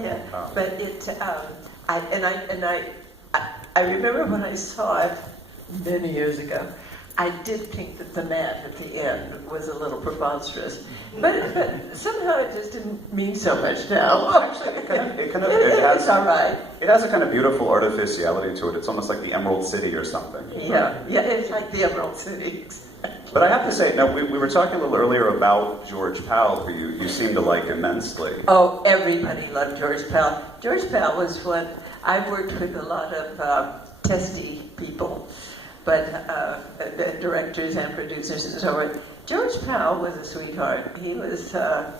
Yeah, but I remember when I saw it many years ago, I did think that the mat at the end was a little preposterous, but somehow it just didn't mean so much now. Actually, It's all right. It has a kind of beautiful artificiality to it. It's almost like the Emerald City or something. Yeah, it's like the Emerald City. But I have to say, now we were talking a little earlier about George Pal, who you seem to like immensely. Oh, everybody loved George Pal. George Pal was one, I've worked with a lot of testy people, but directors and producers and so on. George Pal was a sweetheart. He was a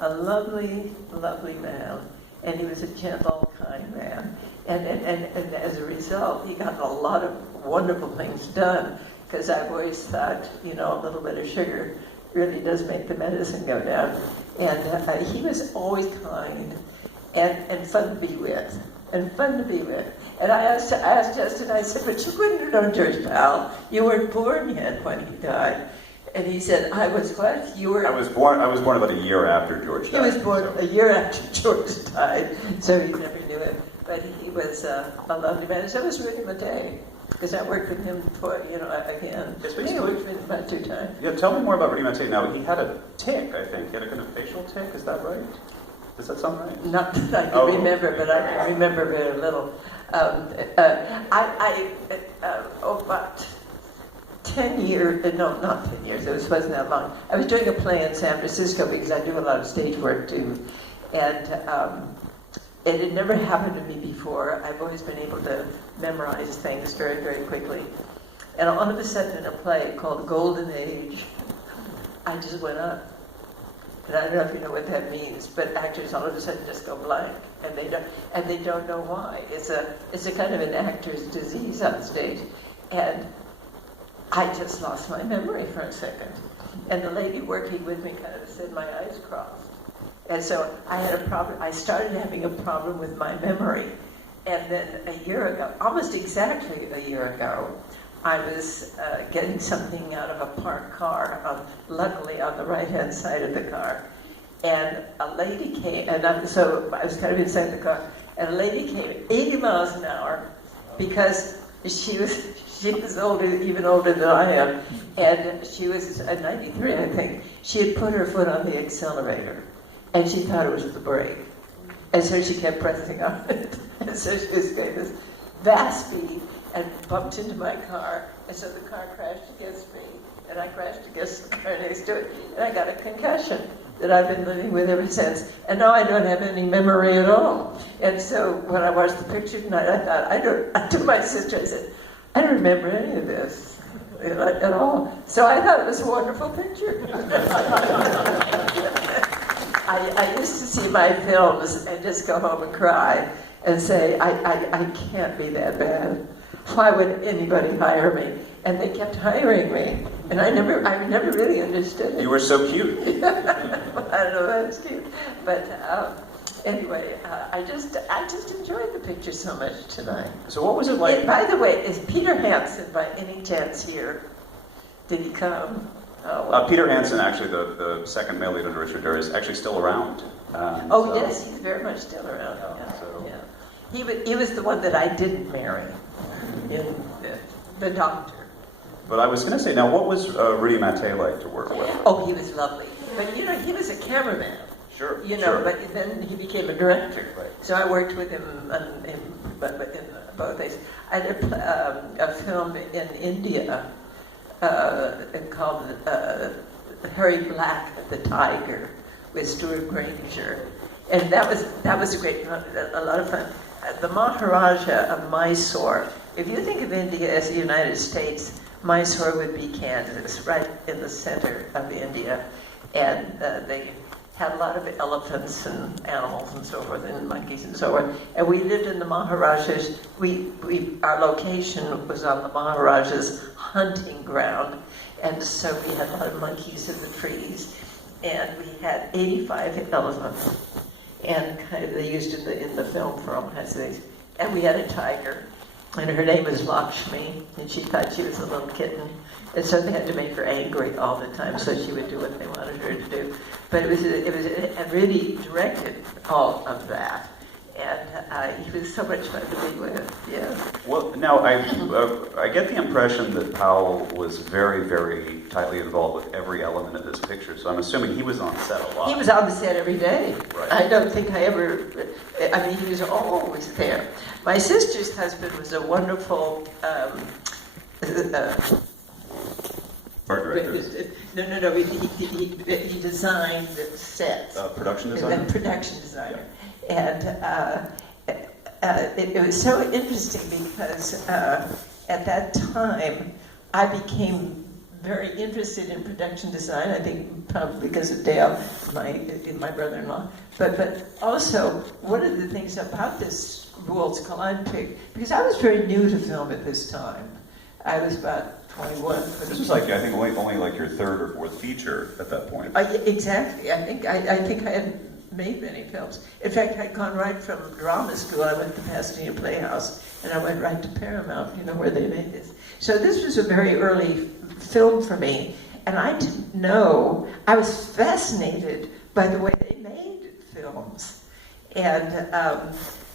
lovely, lovely man, and he was a gentle, kind man. And as a result, he got a lot of wonderful things done, because I've always thought, a little bit of sugar really does make the medicine go down. And he was always kind and fun to be with. And I asked Justin, I said, but you wouldn't have known George Pal. You weren't born yet when he died. And he said, I was what? You were... I was born about a year after George died. He was born a year after George died, so he never knew him. But he was a lovely man. So was Rudy Mattei, because I worked with him for, again. Yes, I worked with him about 2 times. Yeah, tell me more about Rudy Mattei. Now, he had a tick, I think. He had a kind of facial tick, is that right? Does that sound right? Not that I can remember, but I remember very little. About 10 years, no, not 10 years, it wasn't that long. I was doing a play in San Francisco because I do a lot of stage work too. And it had never happened to me before. I've always been able to memorize things very, very quickly. And all of a sudden in a play called Golden Age, I just went up. And I don't know if you know what that means, but actors all of a sudden just go blank, and they don't know why. It's a kind of an actor's disease on stage, and I just lost my memory for a second. And the lady working with me kind of said my eyes crossed, and so I had a problem. I started having a problem with my memory, and then a year ago, almost exactly a year ago, I was getting something out of a parked car, luckily on the right-hand side of the car. And a lady came, so I was kind of inside the car, and a lady came 80 miles an hour because she was older, even older than I am, and she was 93, I think. She had put her foot on the accelerator, and she thought it was the brake. And so she kept pressing on it. And so she was going this vast speed, and bumped into my car, and so the car crashed against me, and I crashed against the car next to it, and I got a concussion that I've been living with ever since. And now I don't have any memory at all. And so when I watched the picture tonight, I told my sister, I said, I don't remember any of this at all. So I thought it was a wonderful picture. I used to see my films and just go home and cry and say, I can't be that bad. Why would anybody hire me? And they kept hiring me, and I never really understood it. You were so cute. I don't know if I was cute, but anyway, I just enjoyed the picture so much tonight. So what was it like? By the way, is Peter Hansen by any chance here? Did he come? Peter Hansen, actually, the second male lead under Richard Gere, is actually still around. Yes, he's very much still around. He was the one that I didn't marry in the Doctor. But I was going to say, now, what was Rudy Mattei like to work with? Oh, he was lovely. But, he was a cameraman. Sure. But then he became a director. Right. So I worked with him in both ways. I did a film in India called Harry Black the Tiger with Stuart Granger. And that was great, a lot of fun. The Maharaja of Mysore, if you think of India as the United States, Mysore would be Kansas, right in the center of India. And they had a lot of elephants and animals and so forth, and monkeys and so forth. And we lived in the Maharaja's, our location was on the Maharaja's hunting ground. And so we had a lot of monkeys in the trees. And we had 85 elephants. And kind of they used it in the film for all kinds of things. And we had a tiger, and her name was Lakshmi, and she thought she was a little kitten. And so they had to make her angry all the time, so she would do what they wanted her to do. But it was really directed all of that. And he was so much fun to be with, yeah. Well, now, I get the impression that Powell was very, very tightly involved with every element of this picture, so I'm assuming he was on set a lot. He was on the set every day. Right. I don't think he was always there. My sister's husband was a wonderful Art director. No. He designed the sets. Production designer? Production designer. Yeah. And it was so interesting because at that time I became very interested in production design. I think probably because of Dale, my brother-in-law. But also, one of the things about this Worlds Colide pic, because I was very new to film at this time. I was about 21. This was like, I think, only like your third or fourth feature at that point. Exactly. I think I had made many films. In fact, I'd gone right from drama school. I went to Pasadena Playhouse, and I went right to Paramount, where they made this. So this was a very early film for me, and I didn't know. I was fascinated by the way they made films. And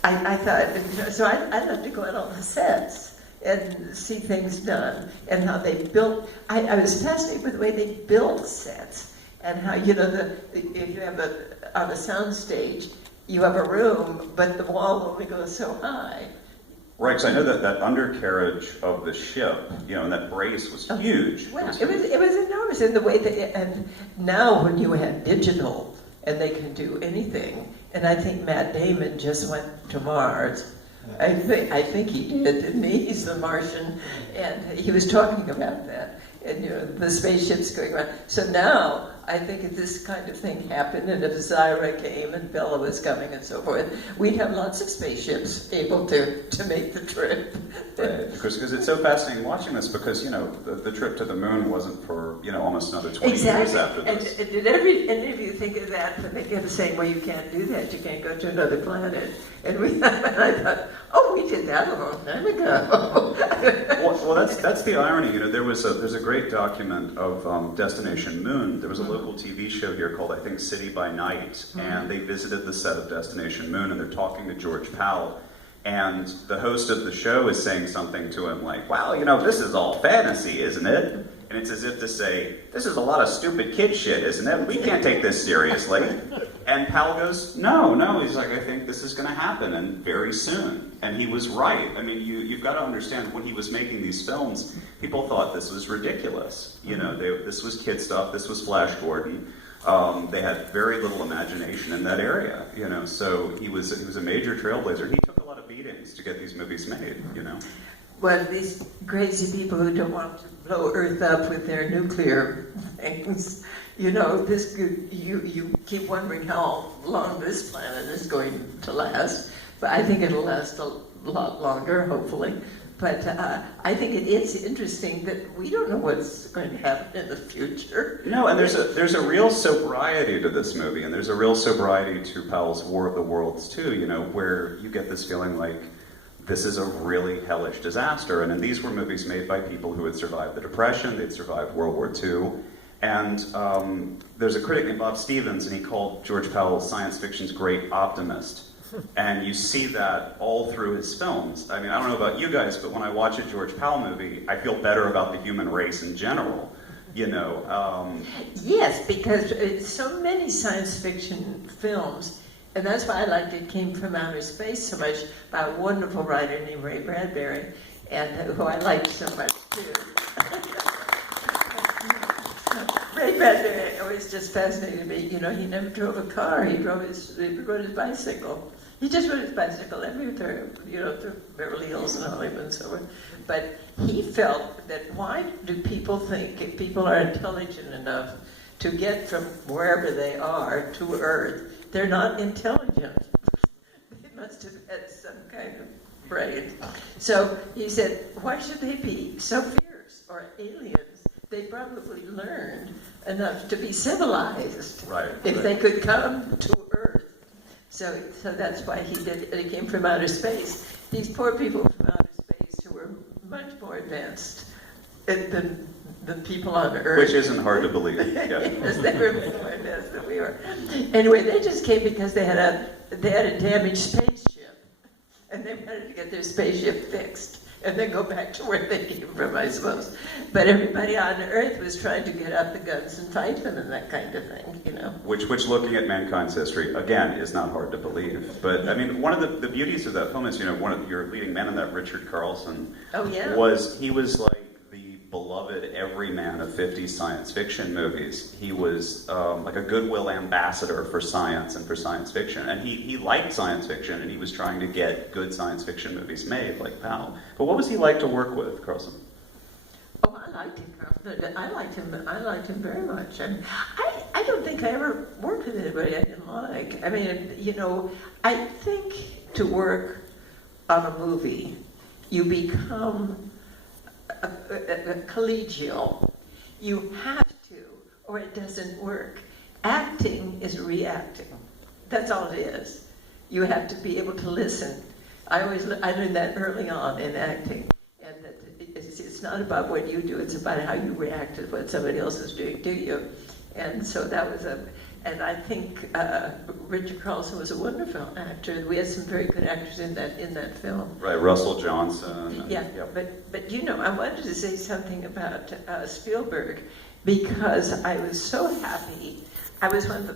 I thought, so I'd like to go out on the sets and see things done and how they built. I was fascinated with the way they built sets and how, if you have on a sound stage, you have a room, but the wall only goes so high. Right, because I know that undercarriage of the ship, and that brace was huge. Well, it was enormous in the way that, and now when you have digital and they can do anything, and I think Matt Damon just went to Mars. I think he did, didn't he? He's the Martian, and he was talking about that, and the spaceships going around. So now I think if this kind of thing happened, and if Zyra came and Bella was coming and so forth, we'd have lots of spaceships able to make the trip. Right, because it's so fascinating watching this, because the trip to the moon wasn't for almost another 20 years after this. And did any of you think of that when they kept saying, well, you can't do that, you can't go to another planet? And I thought, we did that a long time ago. well, that's the irony. There's a great document of Destination Moon. There was a local TV show here called, I think, City by Night, and they visited the set of Destination Moon, and they're talking to George Powell, and the host of the show is saying something to him like, wow, this is all fantasy, isn't it? And it's as if to say, this is a lot of stupid kid shit, isn't it? We can't take this seriously. And Powell goes, no. He's like, I think this is going to happen, and very soon. And he was right. I mean, you've got to understand, when he was making these films, people thought this was ridiculous. This was kid stuff. This was Flash Gordon. They had very little imagination in that area. So he was a major trailblazer. He took a lot of beatings to get these movies made. Well, these crazy people who don't want to blow Earth up with their nuclear things, you keep wondering how long this planet is going to last. But I think it'll last a lot longer, hopefully. But I think it is interesting that we don't know what's going to happen in the future. No, and there's a real sobriety to this movie, and there's a real sobriety to Powell's War of the Worlds too. Where you get this feeling like, this is a really hellish disaster. And these were movies made by people who had survived the Depression, they'd survived World War II. And there's a critic named Bob Stevens, and he called George Powell science fiction's great optimist. And you see that all through his films. I mean, I don't know about you guys, but when I watch a George Powell movie, I feel better about the human race in general. Yes, because so many science fiction films, and that's why I liked It Came from Outer Space so much, by a wonderful writer named Ray Bradbury, and who I liked so much too. Ray Bradbury always just fascinated me. He never drove a car. He rode his bicycle. He just rode his bicycle everywhere, through Beverly Hills and Hollywood and so on. But he felt that, why do people think, if people are intelligent enough to get from wherever they are to Earth, they're not intelligent? They must have had some kind of brain. So he said, why should they be so fierce, or aliens? They probably learned enough to be civilized, right, if they could come to Earth. So that's why he did It Came from Outer Space. These poor people from outer space who were much more advanced than people on Earth. Which isn't hard to believe. Yeah. Yes, they were more advanced than we were. Anyway, they just came because they had a damaged spaceship. and they wanted to get their spaceship fixed and then go back to where they came from, I suppose. But everybody on Earth was trying to get out the guns and fight them and that kind of thing, you know. Which looking at mankind's history, again, is not hard to believe. But, I mean, one of the beauties of that film is, you know, one of your leading men in that, Richard Carlson, he was like the beloved everyman of 50s science fiction movies. He was like a goodwill ambassador for science and for science fiction. And he liked science fiction, and he was trying to get good science fiction movies made, like PAL. But what was he like to work with, Carlson? Oh, I liked him, Carlson. I liked him very much. And I don't think I ever worked with anybody I didn't like. I mean, you know, I think to work on a movie, you become a collegial. You have to, or it doesn't work. Acting is reacting. That's all it is. You have to be able to listen. I learned that early on in acting, and that it's not about what you do, it's about how you react to what somebody else is doing to you. And so that was and I think Richard Carlson was a wonderful actor. We had some very good actors in that film. Right, Russell Johnson. Yeah, but you know, I wanted to say something about Spielberg, because I was so happy. I was one of the